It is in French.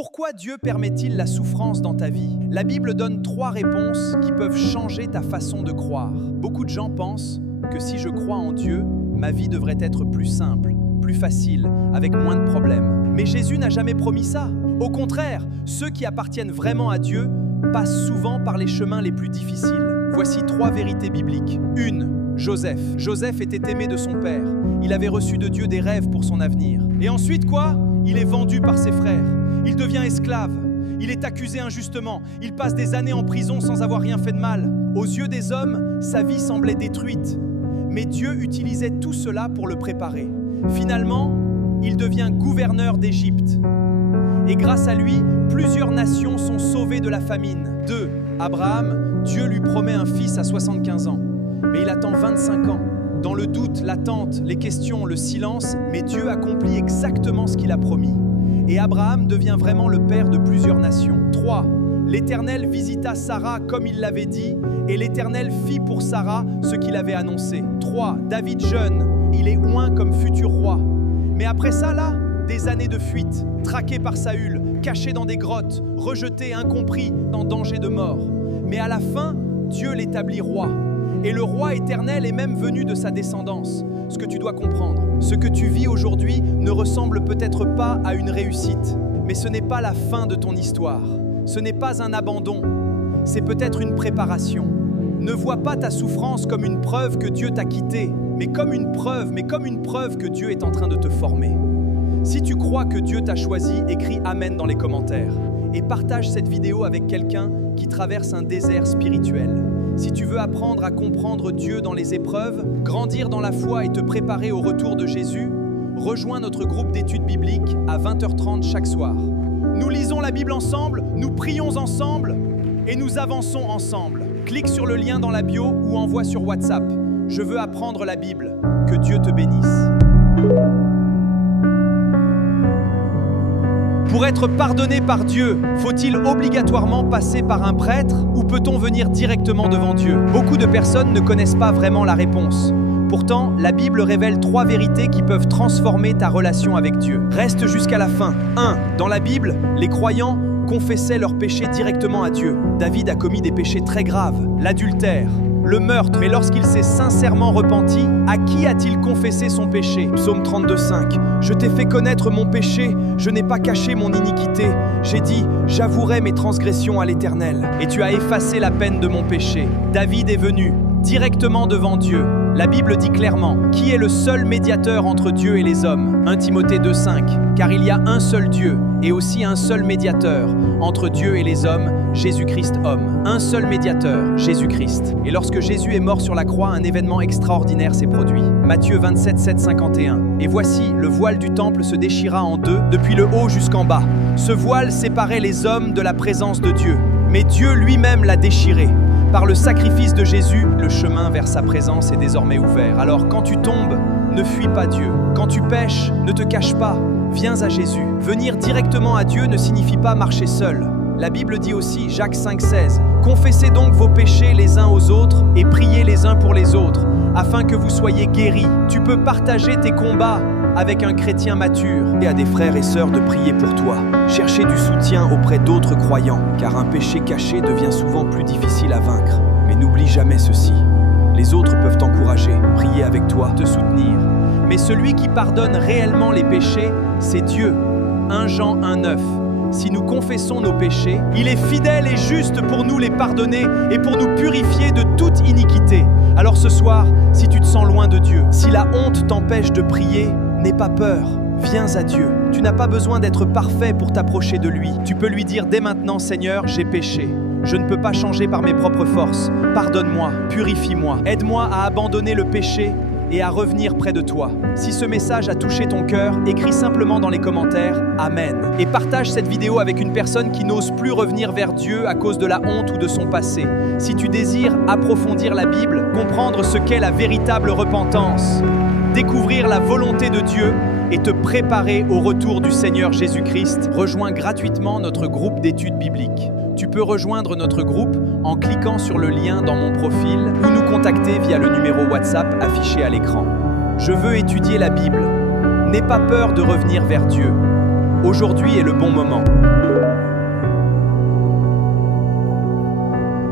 Pourquoi Dieu permet-il la souffrance dans ta vie? La Bible donne 3 réponses qui peuvent changer ta façon de croire. Beaucoup de gens pensent que si je crois en Dieu, ma vie devrait être plus simple, plus facile, avec moins de problèmes. Mais Jésus n'a jamais promis ça. Au contraire, ceux qui appartiennent vraiment à Dieu passent souvent par les chemins les plus difficiles. Voici 3 vérités bibliques. 1. Joseph. Joseph était aimé de son père. Il avait reçu de Dieu des rêves pour son avenir. Et ensuite quoi? Il est vendu par ses frères. Il devient esclave. Il est accusé injustement. Il passe des années en prison sans avoir rien fait de mal. Aux yeux des hommes, sa vie semblait détruite. Mais Dieu utilisait tout cela pour le préparer. Finalement, il devient gouverneur d'Égypte. Et grâce à lui, plusieurs nations sont sauvées de la famine. 2. Abraham, Dieu lui promet un fils à 75 ans. Mais il attend 25 ans. Dans le doute, l'attente, les questions, le silence, mais Dieu accomplit exactement ce qu'il a promis. Et Abraham devient vraiment le père de plusieurs nations. 3. L'Éternel visita Sarah comme il l'avait dit, et l'Éternel fit pour Sarah ce qu'il avait annoncé. 3. David jeune, il est oint comme futur roi. Mais après ça, là, des années de fuite, traqué par Saül, caché dans des grottes, rejeté, incompris, en danger de mort. Mais à la fin, Dieu l'établit roi. Et le roi éternel est même venu de sa descendance. Ce que tu dois comprendre, ce que tu vis aujourd'hui ne ressemble peut-être pas à une réussite, mais ce n'est pas la fin de ton histoire. Ce n'est pas un abandon, c'est peut-être une préparation. Ne vois pas ta souffrance comme une preuve que Dieu t'a quitté, mais comme une preuve que Dieu est en train de te former. Si tu crois que Dieu t'a choisi, écris Amen dans les commentaires et partage cette vidéo avec quelqu'un qui traverse un désert spirituel. Si tu veux apprendre à comprendre Dieu dans les épreuves, grandir dans la foi et te préparer au retour de Jésus, rejoins notre groupe d'études bibliques à 20h30 chaque soir. Nous lisons la Bible ensemble, nous prions ensemble et nous avançons ensemble. Clique sur le lien dans la bio ou envoie sur WhatsApp. Je veux apprendre la Bible. Que Dieu te bénisse. Pour être pardonné par Dieu, faut-il obligatoirement passer par un prêtre ou peut-on venir directement devant Dieu? Beaucoup de personnes ne connaissent pas vraiment la réponse. Pourtant, la Bible révèle 3 vérités qui peuvent transformer ta relation avec Dieu. Reste jusqu'à la fin. 1. Dans la Bible, les croyants confessaient leurs péchés directement à Dieu. David a commis des péchés très graves, l'adultère, le meurtre. Mais lorsqu'il s'est sincèrement repenti, à qui a-t-il confessé son péché? Psaume 32,5. Je t'ai fait connaître mon péché, je n'ai pas caché mon iniquité. J'ai dit, j'avouerai mes transgressions à l'Éternel, et tu as effacé la peine de mon péché. David est venu directement devant Dieu. La Bible dit clairement, qui est le seul médiateur entre Dieu et les hommes? 1 Timothée 2,5. Car il y a un seul Dieu, et aussi un seul médiateur entre Dieu et les hommes, Jésus-Christ homme. Un seul médiateur, Jésus-Christ. Et lorsque Jésus est mort sur la croix, un événement extraordinaire s'est produit. Matthieu 27, 7, 51. Et voici, le voile du temple se déchira en 2, depuis le haut jusqu'en bas. Ce voile séparait les hommes de la présence de Dieu. Mais Dieu lui-même l'a déchiré. Par le sacrifice de Jésus, le chemin vers sa présence est désormais ouvert. Alors quand tu tombes, ne fuis pas Dieu. Quand tu pèches, ne te cache pas. Viens à Jésus. Venir directement à Dieu ne signifie pas marcher seul. La Bible dit aussi, Jacques 5,16, « Confessez donc vos péchés les uns aux autres et priez les uns pour les autres, afin que vous soyez guéris. » Tu peux partager tes combats avec un chrétien mature et à des frères et sœurs de prier pour toi. Chercher du soutien auprès d'autres croyants, car un péché caché devient souvent plus difficile à vaincre. Mais n'oublie jamais ceci. Les autres peuvent t'encourager, prier avec toi, te soutenir. Mais celui qui pardonne réellement les péchés, c'est Dieu. 1 Jean 1,9. Si nous confessons nos péchés, il est fidèle et juste pour nous les pardonner et pour nous purifier de toute iniquité. Alors ce soir, si tu te sens loin de Dieu, si la honte t'empêche de prier, n'aie pas peur. Viens à Dieu. Tu n'as pas besoin d'être parfait pour t'approcher de lui. Tu peux lui dire dès maintenant, Seigneur, j'ai péché. Je ne peux pas changer par mes propres forces. Pardonne-moi, purifie-moi. Aide-moi à abandonner le péché et à revenir près de toi. Si ce message a touché ton cœur, écris simplement dans les commentaires « Amen » et partage cette vidéo avec une personne qui n'ose plus revenir vers Dieu à cause de la honte ou de son passé. Si tu désires approfondir la Bible, comprendre ce qu'est la véritable repentance, découvrir la volonté de Dieu et te préparer au retour du Seigneur Jésus-Christ, rejoins gratuitement notre groupe d'études bibliques. Tu peux rejoindre notre groupe en cliquant sur le lien dans mon profil ou nous contacter via le numéro WhatsApp affiché à l'écran. Je veux étudier la Bible. N'aie pas peur de revenir vers Dieu. Aujourd'hui est le bon moment.